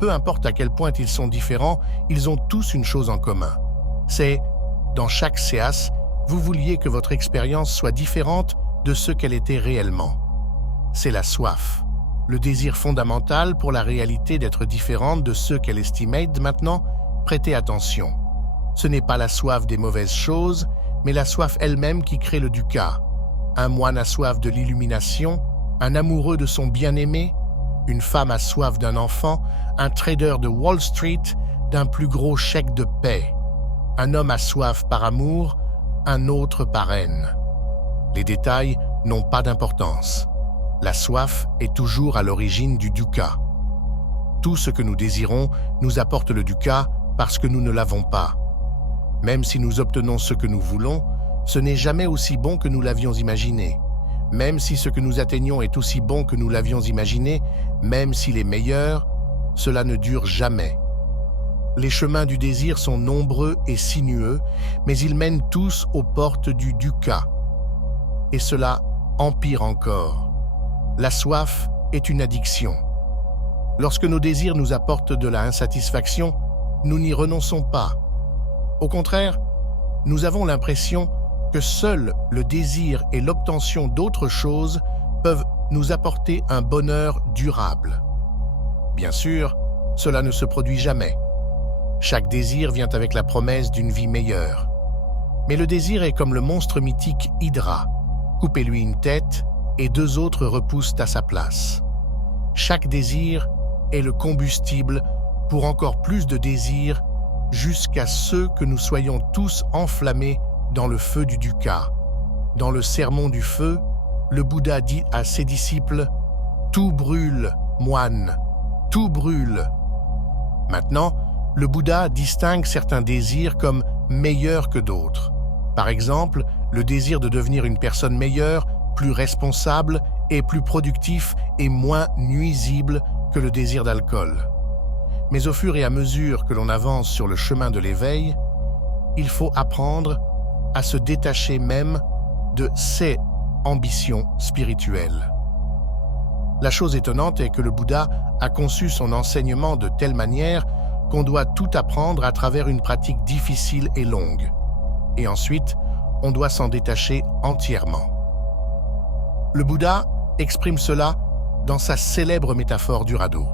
Peu importe à quel point ils sont différents, ils ont tous une chose en commun. C'est, dans chaque séance, vous vouliez que votre expérience soit différente de ce qu'elle était réellement. C'est la soif, le désir fondamental pour la réalité d'être différente de ce qu'elle estimait. Maintenant, prêtez attention. Ce n'est pas la soif des mauvaises choses, mais la soif elle-même qui crée le dukkha. Un moine a soif de l'illumination, un amoureux de son bien-aimé, une femme a soif d'un enfant, un trader de Wall Street d'un plus gros chèque de paix. Un homme a soif par amour, un autre par haine. Les détails n'ont pas d'importance. La soif est toujours à l'origine du dukkha. Tout ce que nous désirons nous apporte le dukkha parce que nous ne l'avons pas. Même si nous obtenons ce que nous voulons, ce n'est jamais aussi bon que nous l'avions imaginé. Même si ce que nous atteignons est aussi bon que nous l'avions imaginé, même s'il est meilleur, cela ne dure jamais. Les chemins du désir sont nombreux et sinueux, mais ils mènent tous aux portes du dukkha. Et cela empire encore. La soif est une addiction. Lorsque nos désirs nous apportent de la insatisfaction, nous n'y renonçons pas. Au contraire, nous avons l'impression que seul le désir et l'obtention d'autres choses peuvent nous apporter un bonheur durable. Bien sûr, cela ne se produit jamais. Chaque désir vient avec la promesse d'une vie meilleure. Mais le désir est comme le monstre mythique Hydra. Coupez-lui une tête et deux autres repoussent à sa place. Chaque désir est le combustible pour encore plus de désirs jusqu'à ce que nous soyons tous enflammés dans le feu du dukkha. Dans le sermon du feu, le Bouddha dit à ses disciples « Tout brûle, moine, tout brûle ». Maintenant, le Bouddha distingue certains désirs comme meilleurs que d'autres. Par exemple, le désir de devenir une personne meilleure, plus responsable et plus productif est moins nuisible que le désir d'alcool. Mais au fur et à mesure que l'on avance sur le chemin de l'éveil, il faut apprendre à se détacher même de ses ambitions spirituelles. La chose étonnante est que le Bouddha a conçu son enseignement de telle manière qu'on doit tout apprendre à travers une pratique difficile et longue. Et ensuite, on doit s'en détacher entièrement. Le Bouddha exprime cela dans sa célèbre métaphore du radeau.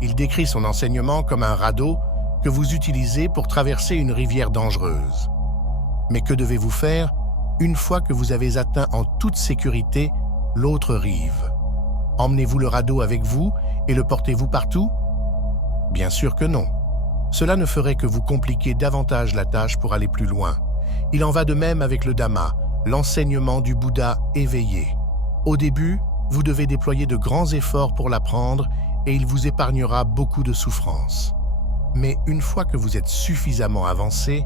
Il décrit son enseignement comme un radeau que vous utilisez pour traverser une rivière dangereuse. Mais que devez-vous faire une fois que vous avez atteint en toute sécurité l'autre rive? Emmenez-vous le radeau avec vous et le portez-vous partout? Bien sûr que non. Cela ne ferait que vous compliquer davantage la tâche pour aller plus loin. Il en va de même avec le Dhamma, l'enseignement du Bouddha éveillé. Au début, vous devez déployer de grands efforts pour l'apprendre et il vous épargnera beaucoup de souffrances. Mais une fois que vous êtes suffisamment avancé,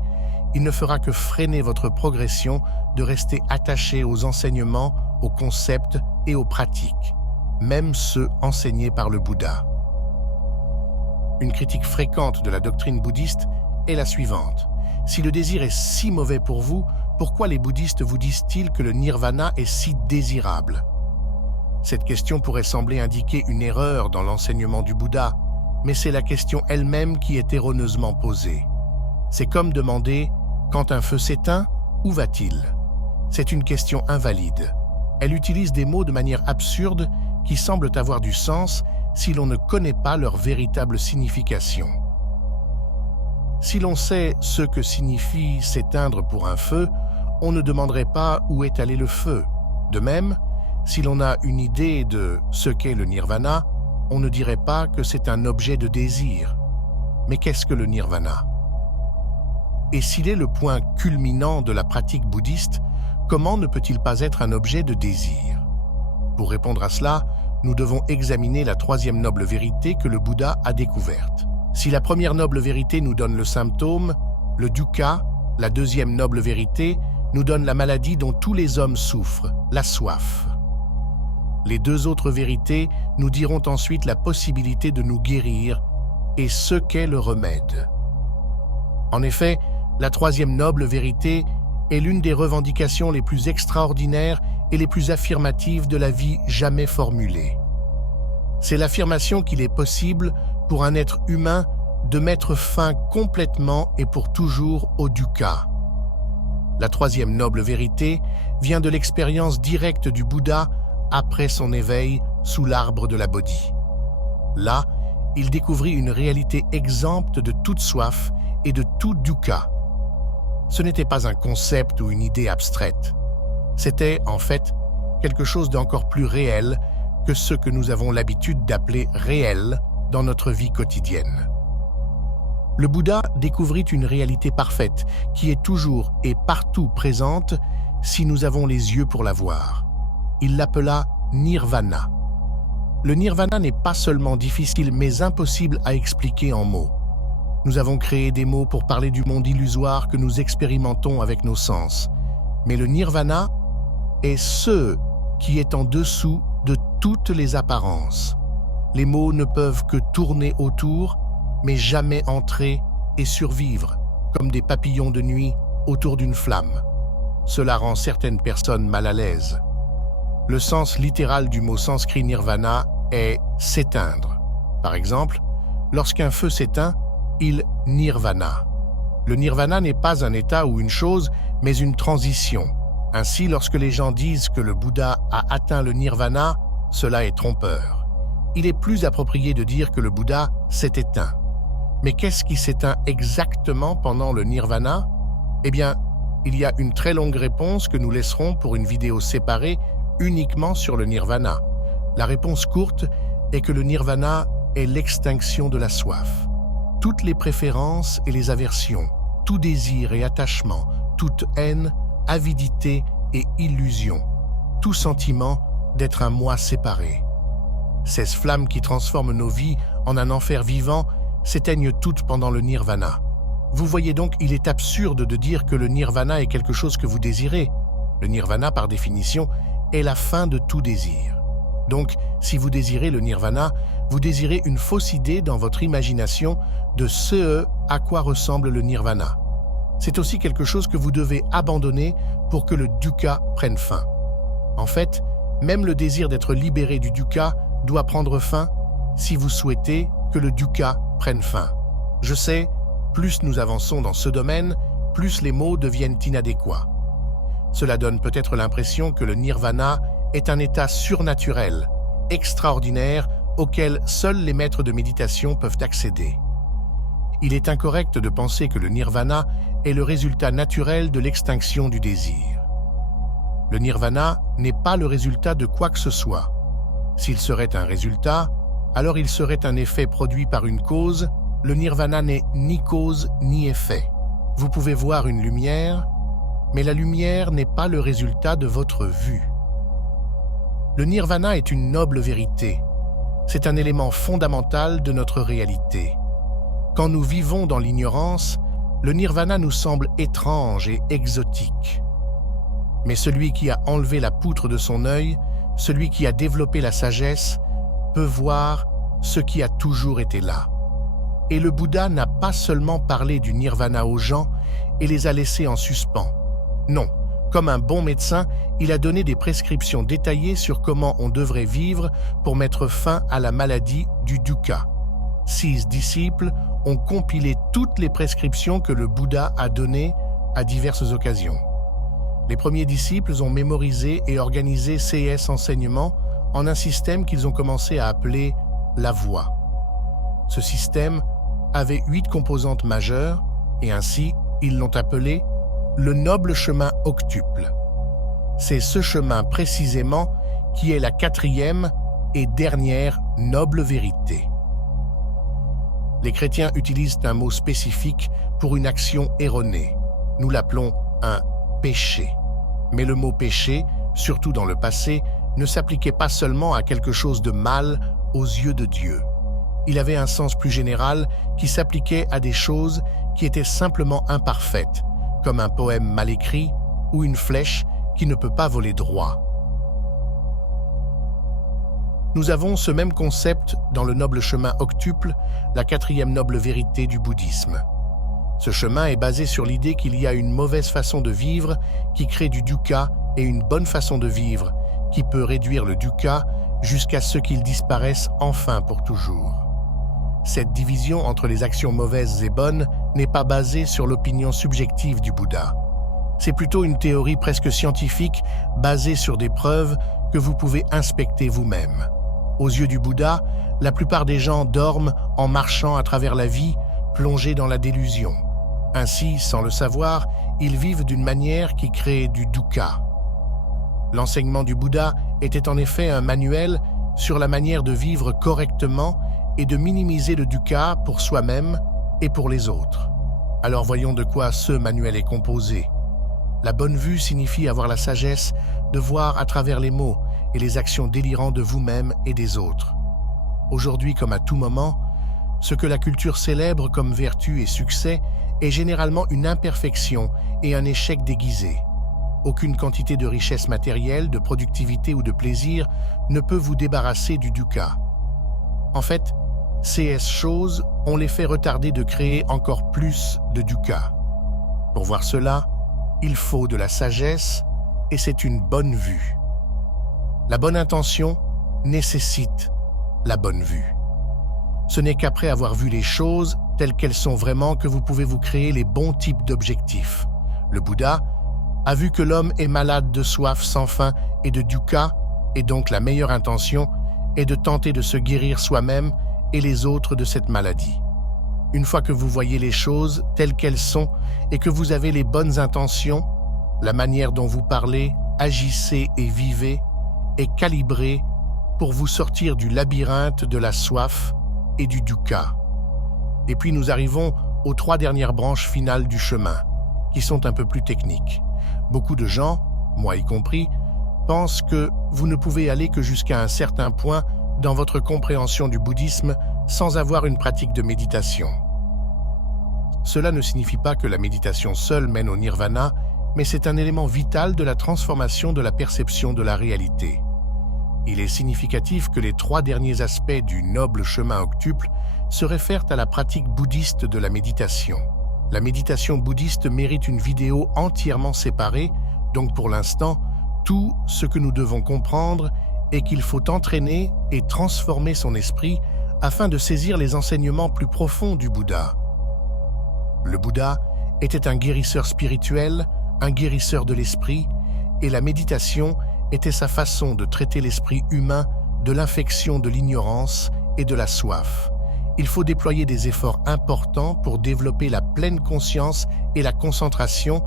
il ne fera que freiner votre progression de rester attaché aux enseignements, aux concepts et aux pratiques, même ceux enseignés par le Bouddha. Une critique fréquente de la doctrine bouddhiste est la suivante. Si le désir est si mauvais pour vous, pourquoi les bouddhistes vous disent-ils que le nirvana est si désirable? Cette question pourrait sembler indiquer une erreur dans l'enseignement du Bouddha, mais c'est la question elle-même qui est erroneusement posée. C'est comme demander « quand un feu s'éteint, où va-t-il » C'est une question invalide. Elle utilise des mots de manière absurde qui semblent avoir du sens si l'on ne connaît pas leur véritable signification. Si l'on sait ce que signifie s'éteindre pour un feu, on ne demanderait pas où est allé le feu. De même, si l'on a une idée de ce qu'est le nirvana, on ne dirait pas que c'est un objet de désir. Mais qu'est-ce que le nirvana? Et s'il est le point culminant de la pratique bouddhiste, comment ne peut-il pas être un objet de désir? Pour répondre à cela, nous devons examiner la troisième noble vérité que le Bouddha a découverte. Si la première noble vérité nous donne le symptôme, le dukkha, la deuxième noble vérité nous donne la maladie dont tous les hommes souffrent, la soif. Les deux autres vérités nous diront ensuite la possibilité de nous guérir et ce qu'est le remède. En effet, la troisième noble vérité est l'une des revendications les plus extraordinaires et les plus affirmatives de la vie jamais formulée. C'est l'affirmation qu'il est possible pour un être humain de mettre fin complètement et pour toujours au dukkha. La troisième noble vérité vient de l'expérience directe du Bouddha après son éveil sous l'arbre de la Bodhi. Là, il découvrit une réalité exempte de toute soif et de tout dukkha. Ce n'était pas un concept ou une idée abstraite. C'était, en fait, quelque chose d'encore plus réel que ce que nous avons l'habitude d'appeler réel dans notre vie quotidienne. Le Bouddha découvrit une réalité parfaite qui est toujours et partout présente si nous avons les yeux pour la voir. Il l'appela nirvana. Le nirvana n'est pas seulement difficile mais impossible à expliquer en mots. Nous avons créé des mots pour parler du monde illusoire que nous expérimentons avec nos sens. Mais le nirvana est ce qui est en dessous de toutes les apparences. Les mots ne peuvent que tourner autour, mais jamais entrer et survivre, comme des papillons de nuit autour d'une flamme. Cela rend certaines personnes mal à l'aise. Le sens littéral du mot sanskrit nirvana est « s'éteindre ». Par exemple, lorsqu'un feu s'éteint, il nirvana. Le nirvana n'est pas un état ou une chose, mais une transition. Ainsi, lorsque les gens disent que le Bouddha a atteint le nirvana, cela est trompeur. Il est plus approprié de dire que le Bouddha s'est éteint. Mais qu'est-ce qui s'éteint exactement pendant le nirvana? Eh bien, il y a une très longue réponse que nous laisserons pour une vidéo séparée uniquement sur le nirvana. La réponse courte est que le nirvana est l'extinction de la soif. Toutes les préférences et les aversions, tout désir et attachement, toute haine, avidité et illusion, tout sentiment d'être un moi séparé. Ces flammes qui transforment nos vies en un enfer vivant s'éteignent toutes pendant le nirvana. Vous voyez donc, il est absurde de dire que le nirvana est quelque chose que vous désirez. Le nirvana, par définition, est la fin de tout désir. Donc, si vous désirez le nirvana, vous désirez une fausse idée dans votre imagination de ce à quoi ressemble le nirvana. C'est aussi quelque chose que vous devez abandonner pour que le dukkha prenne fin. En fait, même le désir d'être libéré du dukkha doit prendre fin si vous souhaitez que le dukkha prenne fin. Je sais, plus nous avançons dans ce domaine, plus les mots deviennent inadéquats. Cela donne peut-être l'impression que le nirvana est un état surnaturel, extraordinaire, auquel seuls les maîtres de méditation peuvent accéder. Il est incorrect de penser que le nirvana est le résultat naturel de l'extinction du désir. Le nirvana n'est pas le résultat de quoi que ce soit. S'il serait un résultat, alors il serait un effet produit par une cause, le nirvana n'est ni cause ni effet. Vous pouvez voir une lumière, mais la lumière n'est pas le résultat de votre vue. Le nirvana est une noble vérité. C'est un élément fondamental de notre réalité. Quand nous vivons dans l'ignorance, le nirvana nous semble étrange et exotique. Mais celui qui a enlevé la poutre de son œil, celui qui a développé la sagesse, peut voir ce qui a toujours été là. Et le Bouddha n'a pas seulement parlé du nirvana aux gens et les a laissés en suspens. Non, comme un bon médecin, il a donné des prescriptions détaillées sur comment on devrait vivre pour mettre fin à la maladie du dukkha. 6 disciples ont compilé toutes les prescriptions que le Bouddha a données à diverses occasions. Les premiers disciples ont mémorisé et organisé ces enseignements en un système qu'ils ont commencé à appeler la voie. Ce système avait 8 composantes majeures et ainsi ils l'ont appelé le noble chemin octuple. C'est ce chemin précisément qui est la 4e et dernière noble vérité. Les chrétiens utilisent un mot spécifique pour une action erronée. Nous l'appelons un péché. Mais le mot péché, surtout dans le passé, ne s'appliquait pas seulement à quelque chose de mal aux yeux de Dieu. Il avait un sens plus général qui s'appliquait à des choses qui étaient simplement imparfaites, comme un poème mal écrit ou une flèche qui ne peut pas voler droit. Nous avons ce même concept dans le noble chemin octuple, la 4e noble vérité du bouddhisme. Ce chemin est basé sur l'idée qu'il y a une mauvaise façon de vivre qui crée du dukkha et une bonne façon de vivre qui peut réduire le dukkha jusqu'à ce qu'il disparaisse enfin pour toujours. Cette division entre les actions mauvaises et bonnes n'est pas basée sur l'opinion subjective du Bouddha. C'est plutôt une théorie presque scientifique basée sur des preuves que vous pouvez inspecter vous-même. Aux yeux du Bouddha, la plupart des gens dorment en marchant à travers la vie, plongés dans la délusion. Ainsi, sans le savoir, ils vivent d'une manière qui crée du dukkha. L'enseignement du Bouddha était en effet un manuel sur la manière de vivre correctement et de minimiser le dukkha pour soi-même et pour les autres. Alors voyons de quoi ce manuel est composé. La bonne vue signifie avoir la sagesse de voir à travers les mots et les actions délirantes de vous-même et des autres. Aujourd'hui comme à tout moment, ce que la culture célèbre comme vertu et succès est généralement une imperfection et un échec déguisé. Aucune quantité de richesse matérielle, de productivité ou de plaisir ne peut vous débarrasser du dukkha. En fait, ces choses ont l'effet retardé de créer encore plus de dukkha. Pour voir cela, il faut de la sagesse et c'est une bonne vue. La bonne intention nécessite la bonne vue. Ce n'est qu'après avoir vu les choses telles qu'elles sont vraiment que vous pouvez vous créer les bons types d'objectifs. Le Bouddha a vu que l'homme est malade de soif sans fin et de dukkha, et donc la meilleure intention est de tenter de se guérir soi-même et les autres de cette maladie. Une fois que vous voyez les choses telles qu'elles sont et que vous avez les bonnes intentions, la manière dont vous parlez, agissez et vivez est calibrée pour vous sortir du labyrinthe de la soif et du dukkha. Et puis nous arrivons aux 3 dernières branches finales du chemin, qui sont un peu plus techniques. Beaucoup de gens, moi y compris, pensent que vous ne pouvez aller que jusqu'à un certain point dans votre compréhension du bouddhisme sans avoir une pratique de méditation. Cela ne signifie pas que la méditation seule mène au nirvana, mais c'est un élément vital de la transformation de la perception de la réalité. Il est significatif que les 3 derniers aspects du noble chemin octuple se réfèrent à la pratique bouddhiste de la méditation. La méditation bouddhiste mérite une vidéo entièrement séparée, donc pour l'instant, tout ce que nous devons comprendre est qu'il faut entraîner et transformer son esprit afin de saisir les enseignements plus profonds du Bouddha. Le Bouddha était un guérisseur spirituel, un guérisseur de l'esprit, et la méditation était sa façon de traiter l'esprit humain de l'infection de l'ignorance et de la soif. Il faut déployer des efforts importants pour développer la pleine conscience et la concentration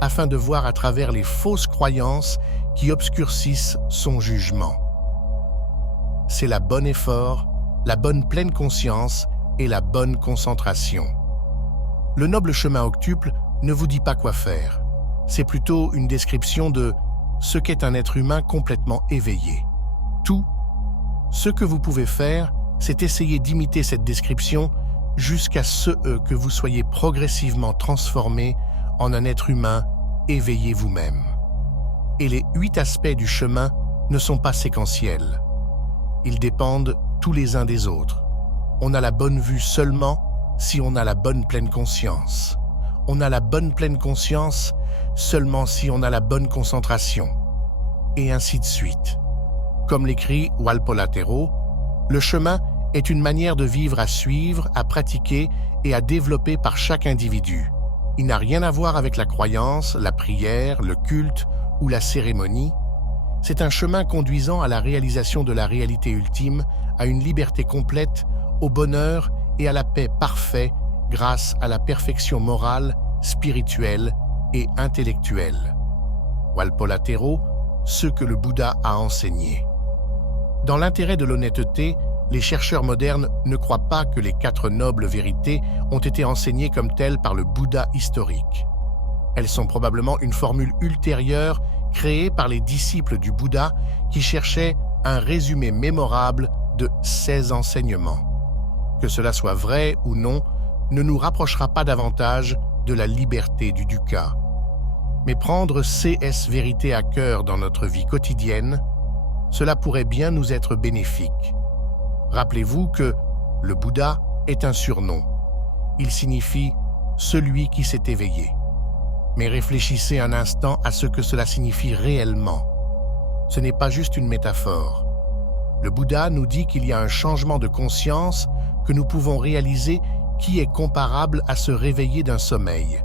afin de voir à travers les fausses croyances qui obscurcissent son jugement. C'est la bonne effort, la bonne pleine conscience et la bonne concentration. Le noble chemin octuple ne vous dit pas quoi faire. C'est plutôt une description de ce qu'est un être humain complètement éveillé. Tout ce que vous pouvez faire, c'est essayer d'imiter cette description jusqu'à ce que vous soyez progressivement transformé en un être humain éveillé vous-même. Et les 8 aspects du chemin ne sont pas séquentiels. Ils dépendent tous les uns des autres. On a la bonne vue seulement si on a la bonne pleine conscience. On a la bonne pleine conscience seulement si on a la bonne concentration. Et ainsi de suite. Comme l'écrit Walpola Tero, le chemin est une manière de vivre à suivre, à pratiquer et à développer par chaque individu. Il n'a rien à voir avec la croyance, la prière, le culte ou la cérémonie. C'est un chemin conduisant à la réalisation de la réalité ultime, à une liberté complète, au bonheur et à la paix parfaite grâce à la perfection morale, spirituelle et intellectuelle. Walpola Tero, ce que le Bouddha a enseigné. Dans l'intérêt de l'honnêteté, les chercheurs modernes ne croient pas que les 4 nobles vérités ont été enseignées comme telles par le Bouddha historique. Elles sont probablement une formule ultérieure créée par les disciples du Bouddha qui cherchaient un résumé mémorable de 16 enseignements. Que cela soit vrai ou non, ne nous rapprochera pas davantage de la liberté du dukkha. Mais prendre ces vérités à cœur dans notre vie quotidienne, cela pourrait bien nous être bénéfique. Rappelez-vous que le Bouddha est un surnom. Il signifie « celui qui s'est éveillé ». Mais réfléchissez un instant à ce que cela signifie réellement. Ce n'est pas juste une métaphore. Le Bouddha nous dit qu'il y a un changement de conscience que nous pouvons réaliser qui est comparable à se réveiller d'un sommeil.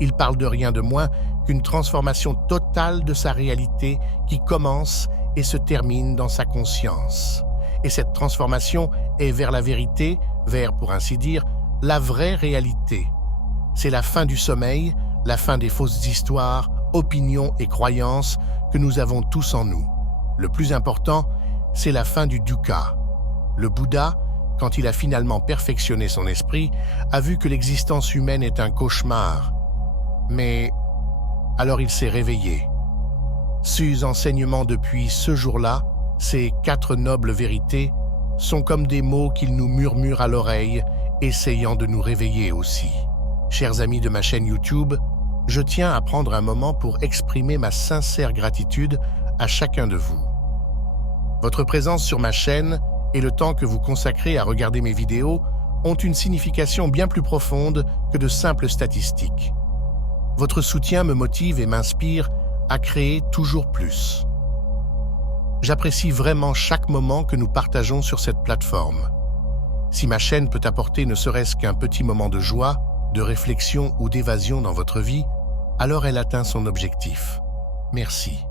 Il parle de rien de moins qu'une transformation totale de sa réalité qui commence et se termine dans sa conscience. Et cette transformation est vers la vérité, vers, pour ainsi dire, la vraie réalité. C'est la fin du sommeil, la fin des fausses histoires, opinions et croyances que nous avons tous en nous. Le plus important, c'est la fin du dukkha. Le Bouddha, quand il a finalement perfectionné son esprit, a vu que l'existence humaine est un cauchemar. Mais alors il s'est réveillé. Ces enseignements depuis ce jour-là, ces 4 nobles vérités, sont comme des mots qu'il nous murmure à l'oreille, essayant de nous réveiller aussi. Chers amis de ma chaîne YouTube, je tiens à prendre un moment pour exprimer ma sincère gratitude à chacun de vous. Votre présence sur ma chaîne et le temps que vous consacrez à regarder mes vidéos ont une signification bien plus profonde que de simples statistiques. Votre soutien me motive et m'inspire à créer toujours plus. J'apprécie vraiment chaque moment que nous partageons sur cette plateforme. Si ma chaîne peut apporter ne serait-ce qu'un petit moment de joie, de réflexion ou d'évasion dans votre vie, alors elle atteint son objectif. Merci.